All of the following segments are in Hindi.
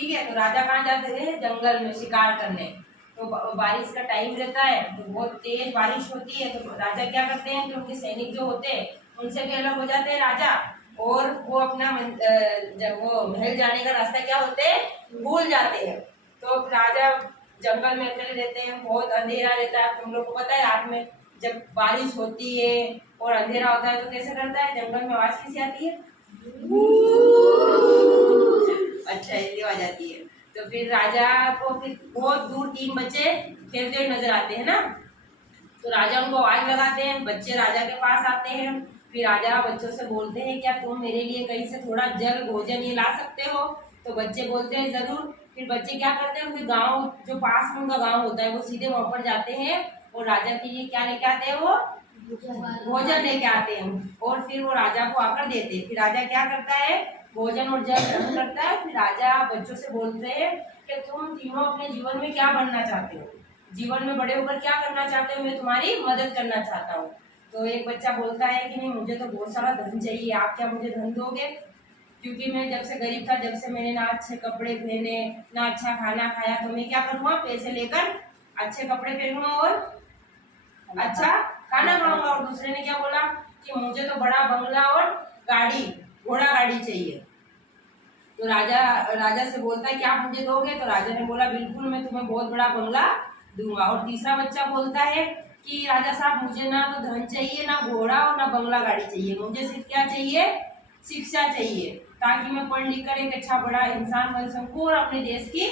ठीक है। तो राजा कहाँ जाते थे? जंगल में शिकार करने। तो बारिश का टाइम रहता है तो बहुत तेज बारिश होती है, तो राजा क्या करते हैं कि उनके सैनिक जो होते हैं उनसे भी अलग हो जाते हैं राजा, और वो अपना जब वो महल जाने का रास्ता क्या होते हैं भूल जाते हैं। तो राजा जंगल में अकेले रहते हैं, बहुत अंधेरा रहता है। तुम लोग को पता है रात में जब बारिश होती है और अंधेरा होता है तो कैसे करता है? जंगल में आवाज कैसी आती है? अच्छा, ऐसी आवाज आती है। तो फिर राजा को फिर बहुत दूर 3 बच्चे खेलते हुए नजर आते हैं ना, तो राजा उनको आवाज लगाते हैं, बच्चे राजा के पास आते हैं। फिर राजा बच्चों से बोलते हैं क्या तुम मेरे लिए कहीं से थोड़ा जल भोजन ये ला सकते हो? तो बच्चे बोलते हैं जरूर। फिर बच्चे क्या करते हैं, उनके गांव जो पास में उनका गांव होता है वो सीधे वहां पर जाते हैं और राजा के लिए क्या लेके आते हैं? वो भोजन लेके आते हैं और फिर वो राजा को आकर देते हैं। फिर राजा क्या करता है? भोजन और जल ग्रहण करता है। फिर राजा बच्चों से बोलते हैं कि तुम तीनों अपने जीवन में क्या बनना चाहते हो, जीवन में बड़े होकर क्या करना चाहते हो, मैं तुम्हारी मदद करना चाहता हूँ। तो एक बच्चा बोलता है कि नहीं, मुझे तो बहुत सारा धन चाहिए, आप क्या मुझे धन दोगे? क्योंकि मैं जब से गरीब था, जब से मैंने ना अच्छे कपड़े पहने ना अच्छा खाना खाया, तो मैं क्या करूँगा? पैसे लेकर अच्छे कपड़े पहनूंगा और अच्छा खाना खाऊंगा। और दूसरे ने क्या बोला कि मुझे तो बड़ा बंगला और गाड़ी, घोड़ा गाड़ी चाहिए। तो राजा राजा से बोलता है कि आप मुझे दोगे? तो राजा ने बोला बिल्कुल, मैं तुम्हें बहुत बड़ा बंगला दूंगा। और तीसरा बच्चा बोलता है कि राजा साहब, मुझे ना तो धन चाहिए, ना घोड़ा और ना बंगला गाड़ी चाहिए, मुझे सिर्फ क्या चाहिए? शिक्षा चाहिए, ताकि मैं पढ़ लिख कर एक अच्छा बड़ा इंसान बन सकूं और अपने देश की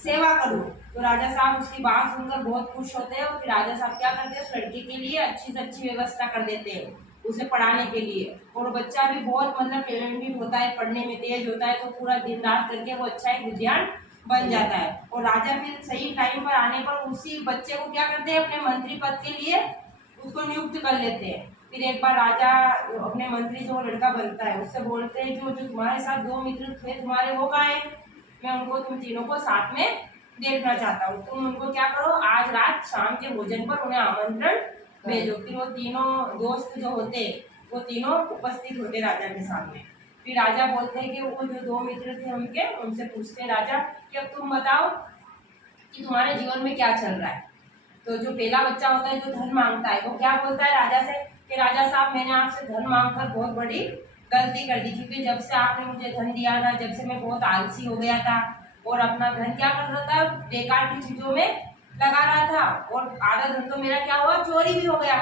सेवा करूं। तो राजा साहब उसकी बात सुनकर बहुत खुश होते हैं और फिर राजा साहब क्या करते हैं? उस लड़के के लिए अच्छी से अच्छी व्यवस्था कर देते हैं उसे पढ़ाने के लिए। और बच्चा भी बहुत मतलब टैलेंटेड होता है, पढ़ने में तेज होता है, तो पूरा दिन रात करके वो अच्छा एक विद्वान बन जाता है। और राजा फिर सही टाइम पर आने पर उसी बच्चे को क्या करते हैं? अपने मंत्री पद के लिए उसको नियुक्त कर लेते हैं। फिर एक बार राजा अपने मंत्री जो लड़का बनता है उससे बोलते हैं कि जो तुम्हारे साथ 2 मित्र थे तुम्हारे, वो कहाँ है? मैं उनको, तुम तीनों को साथ में देखना चाहता हूँ। तुम उनको क्या करो, आज रात शाम के भोजन पर उन्हें आमंत्रण भेजो। फिर वो तीनों दोस्त जो होते वो तीनों उपस्थित होते राजा के सामने। फिर राजा बोलते हैं कि वो जो 2 मित्र थे उनके, उनसे पूछते हैं राजा कि अब तुम बताओ कि तुम्हारे जीवन में क्या चल रहा है? तो जो पहला बच्चा होता है जो धन मांगता है वो क्या बोलता है राजा से कि राजा साहब, मैंने आपसे धन मांगकर बहुत बड़ी गलती कर दी, क्योंकि जब से आपने मुझे धन दिया था, जब से मैं बहुत आलसी हो गया था और अपना धन क्या कर रहा था? बेकार की चीजों में लगा रहा था, और आधा धन तो मेरा क्या हुआ? चोरी भी हो गया।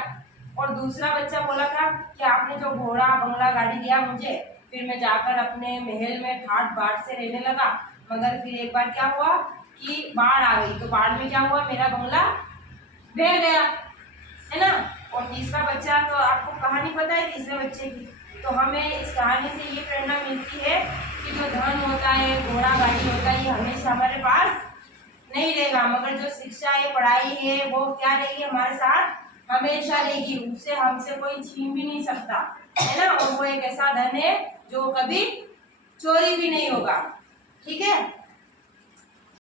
और दूसरा बच्चा बोला था कि आपने जो घोड़ा बंगला गाड़ी दिया मुझे, फिर मैं जाकर अपने महल में ठाट बाट से रहने लगा, मगर फिर एक बार क्या हुआ कि बाढ़ आ गई। तो बाढ़ में क्या हुआ? मेरा बंगला बह गया, है ना। और तीसरा बच्चा, तो आपको कहानी पता है तीसरे बच्चे की। तो हमें इस कहानी से ये प्रेरणा मिलती है कि जो धन होता है, घोड़ा गाड़ी होता है, ये हमेशा हमारे पास नहीं रहेगा, मगर जो शिक्षा है, पढ़ाई है, वो क्या रहेगी? हमारे साथ हमेशा रहेगी, उससे हमसे कोई छीन भी नहीं सकता, है ना। और वो एक ऐसा धन है जो कभी चोरी भी नहीं होगा। ठीक है।